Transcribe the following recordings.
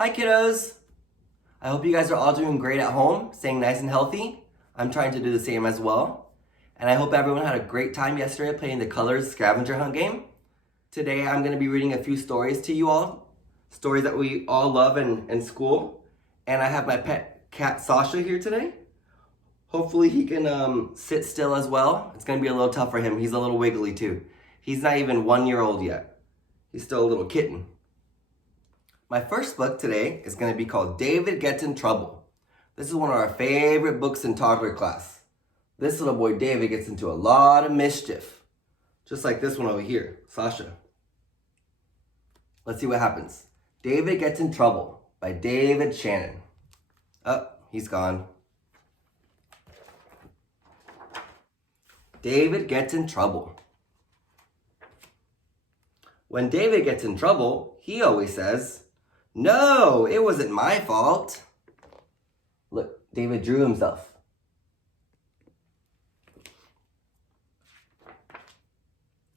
Hi kiddos! I hope you guys are all doing great at home, staying nice and healthy. I'm trying to do the same as well. And I hope everyone had a great time yesterday playing the Colors Scavenger Hunt game. Today I'm going to be reading a few stories to you all. Stories that we all love in school. And I have my pet cat Sasha here today. Hopefully he can sit still as well. It's going to be a little tough for him. He's a little wiggly too. He's not even 1 year old yet. He's still a little kitten. My first book today is going to be called David Gets in Trouble. This is one of our favorite books in toddler class. This little boy David gets into a lot of mischief. Just like this one over here, Sasha. Let's see what happens. David Gets in Trouble by David Shannon. Oh, he's gone. David gets in trouble. When David gets in trouble, he always says, "No, it wasn't my fault." Look, David drew himself.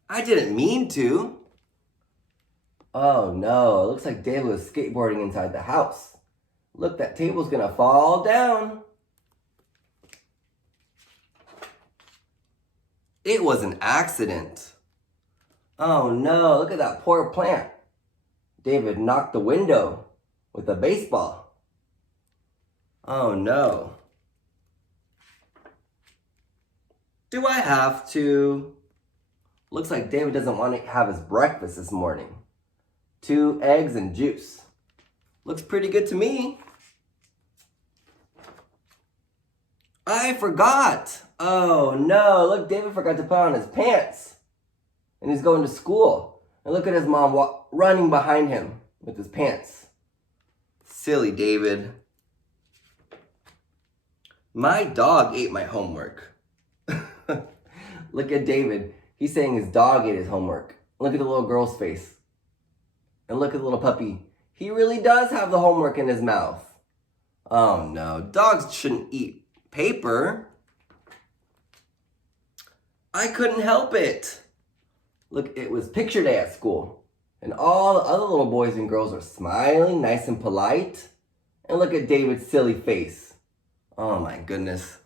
"I didn't mean to." Oh no, it looks like David was skateboarding inside the house. Look, that table's gonna fall down. "It was an accident." Oh no, look at that poor plant. David knocked the window with a baseball. Oh no. "Do I have to?" Looks like David doesn't want to have his breakfast this morning. 2 eggs and juice. Looks pretty good to me. "I forgot." Oh no, look, David forgot to put on his pants. And he's going to school. And look at his mom running behind him with his pants. Silly David. "My dog ate my homework." Look at David. He's saying his dog ate his homework. Look at the little girl's face. And look at the little puppy. He really does have the homework in his mouth. Oh no, dogs shouldn't eat paper. "I couldn't help it." Look, it was picture day at school. And all the other little boys and girls are smiling, nice and polite. And look at David's silly face. Oh my goodness.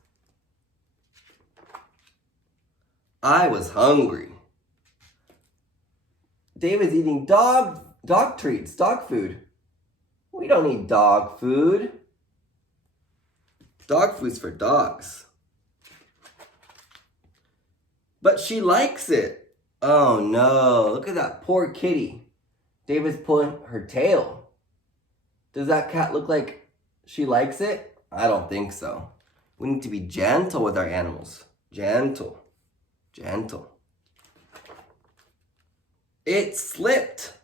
"I was hungry." David's eating dog treats, dog food. We don't eat dog food. Dog food's for dogs. "But she likes it." Oh no, look at that poor kitty. David's pulling her tail. Does that cat look like she likes it? I don't think so. We need to be gentle with our animals. Gentle, gentle. "It slipped."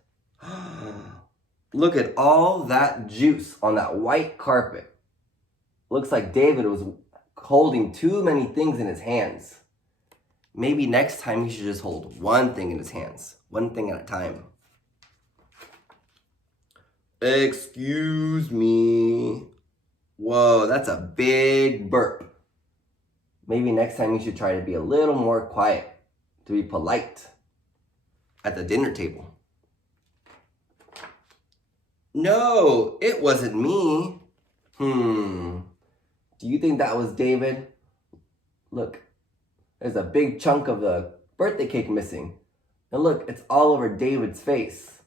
Look at all that juice on that white carpet. Looks like David was holding too many things in his hands. Maybe next time he should just hold one thing in his hands. One thing at a time. "Excuse me." Whoa, that's a big burp. Maybe next time you should try to be a little more quiet. To be polite. At the dinner table. "No, it wasn't me." Do you think that was David? Look. There's a big chunk of the birthday cake missing. And look, it's all over David's face.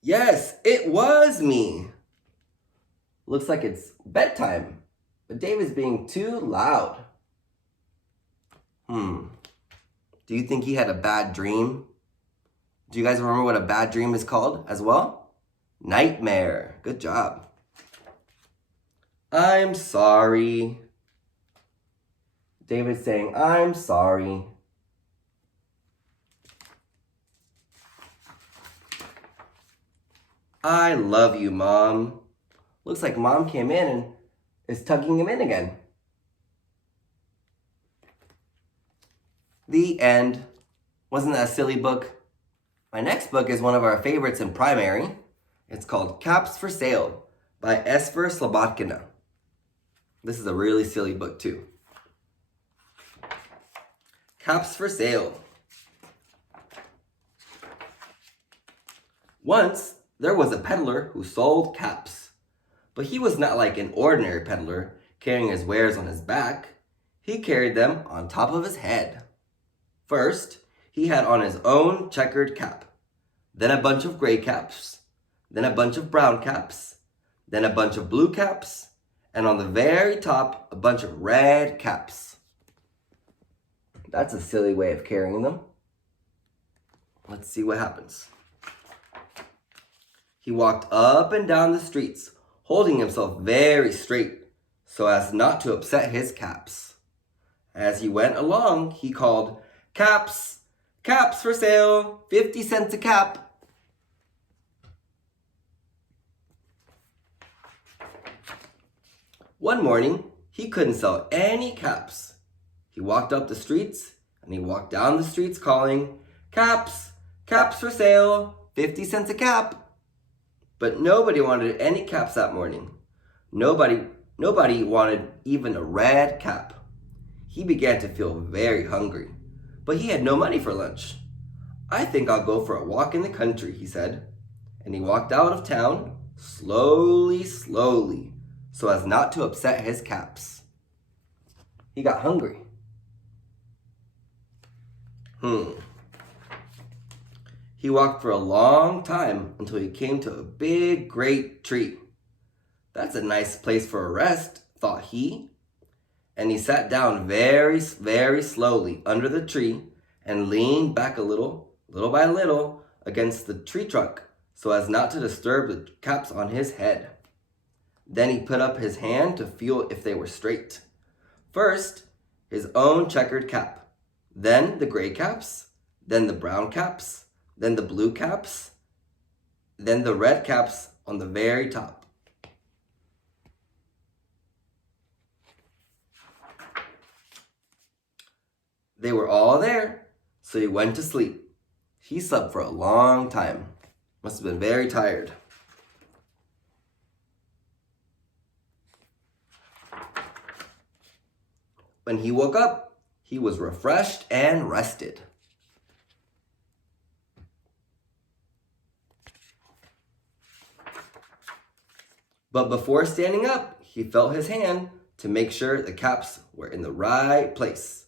Yes, it was me. Looks like it's bedtime, but David's being too loud. Do you think he had a bad dream? Do you guys remember what a bad dream is called as well? Nightmare. Good job. "I'm sorry." David's saying, "I'm sorry." "I love you, Mom." Looks like Mom came in and is tugging him in again. The end. Wasn't that a silly book? My next book is one of our favorites in primary. It's called Caps for Sale by Esfer Slobodkina. This is a really silly book too. Caps for Sale. Once, there was a peddler who sold caps. But he was not like an ordinary peddler, carrying his wares on his back. He carried them on top of his head. First, he had on his own checkered cap, then a bunch of gray caps, then a bunch of brown caps, then a bunch of blue caps, and on the very top, a bunch of red caps. That's a silly way of carrying them. Let's see what happens. He walked up and down the streets, holding himself very straight so as not to upset his caps. As he went along, he called, "Caps! Caps for sale! 50 cents a cap!" One morning, he couldn't sell any caps. He walked up the streets and he walked down the streets calling, "Caps! Caps for sale! 50 cents a cap!" But nobody wanted any caps that morning. Nobody wanted even a red cap. He began to feel very hungry, but he had no money for lunch. "I think I'll go for a walk in the country," he said. And he walked out of town, slowly, so as not to upset his caps. He got hungry. He walked for a long time until he came to a big, great tree. "That's a nice place for a rest," thought he. And he sat down very, very slowly under the tree and leaned back a little by little, against the tree trunk so as not to disturb the caps on his head. Then he put up his hand to feel if they were straight. First, his own checkered cap, then the gray caps, then the brown caps, then the blue caps, then the red caps on the very top. They were all there, so he went to sleep. He slept for a long time. Must have been very tired. When he woke up, he was refreshed and rested. But before standing up, he felt his hand to make sure the caps were in the right place.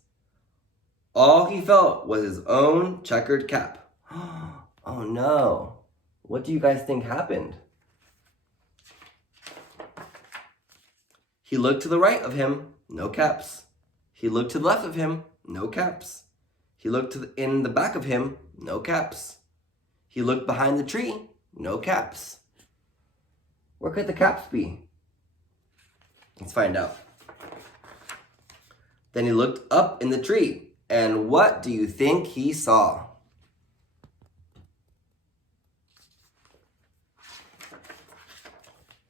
All he felt was his own checkered cap. Oh no, what do you guys think happened? He looked to the right of him, no caps. He looked to the left of him, no caps. He looked in the back of him, no caps. He looked behind the tree, no caps. Where could the caps be? Let's find out. Then he looked up in the tree, and what do you think he saw?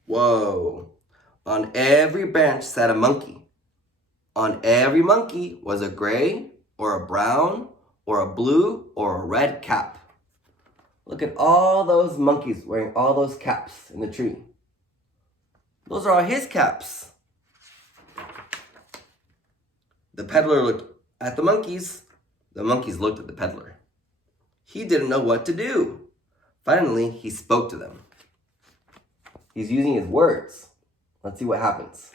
Whoa! On every branch sat a monkey. On every monkey was a gray, or a brown, or a blue, or a red cap. Look at all those monkeys wearing all those caps in the tree. Those are all his caps. The peddler looked at the monkeys. The monkeys looked at the peddler. He didn't know what to do. Finally, he spoke to them. He's using his words. Let's see what happens.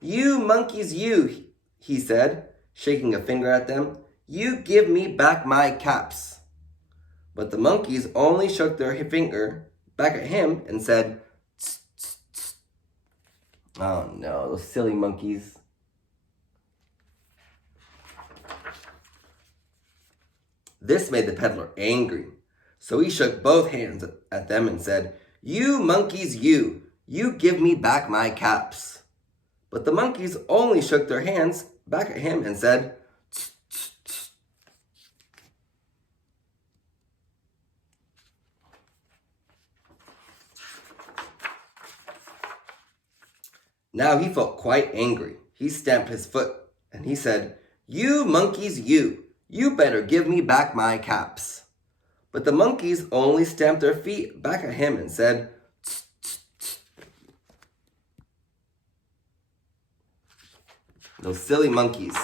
"You monkeys, you," he said, shaking a finger at them. "You give me back my caps." But the monkeys only shook their finger back at him and said, "Tss, tss, tss." Oh no, those silly monkeys. This made the peddler angry. So he shook both hands at them and said, "You monkeys, you give me back my caps." But the monkeys only shook their hands back at him and said, "Tss, tss, tss." Now he felt quite angry. He stamped his foot and he said, "You monkeys, you better give me back my caps." But the monkeys only stamped their feet back at him and said, "Tss, tss, tss." Those silly monkeys.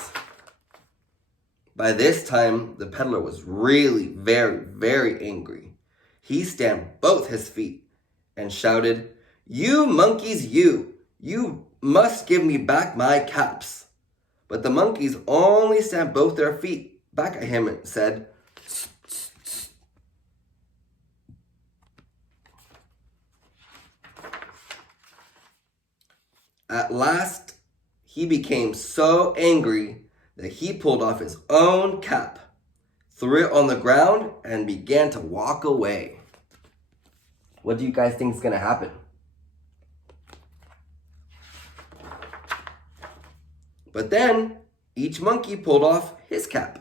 By this time, the peddler was really very, very angry. He stamped both his feet and shouted, "You monkeys, you must give me back my caps." But the monkeys only stamped both their feet back at him and said, "Tss, tss, tss." At last, he became so angry that he pulled off his own cap, threw it on the ground, and began to walk away. What do you guys think is going to happen? But then, each monkey pulled off his cap.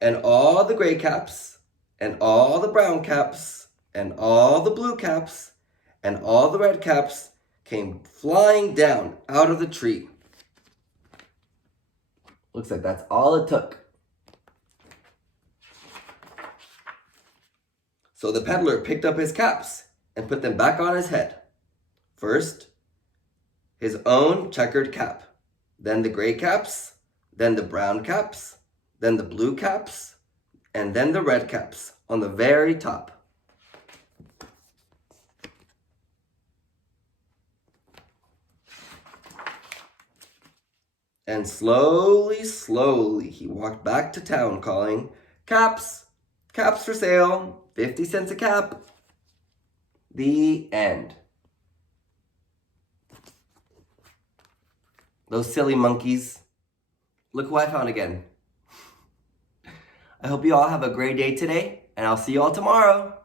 And all the gray caps, and all the brown caps, and all the blue caps, and all the red caps came flying down out of the tree. Looks like that's all it took. So the peddler picked up his caps and put them back on his head. First, his own checkered cap, then the gray caps, then the brown caps, then the blue caps, and then the red caps on the very top. And slowly, slowly, he walked back to town calling, "Caps, caps for sale, 50 cents a cap." The end. Those silly monkeys. Look who I found again. I hope you all have a great day today, and I'll see you all tomorrow.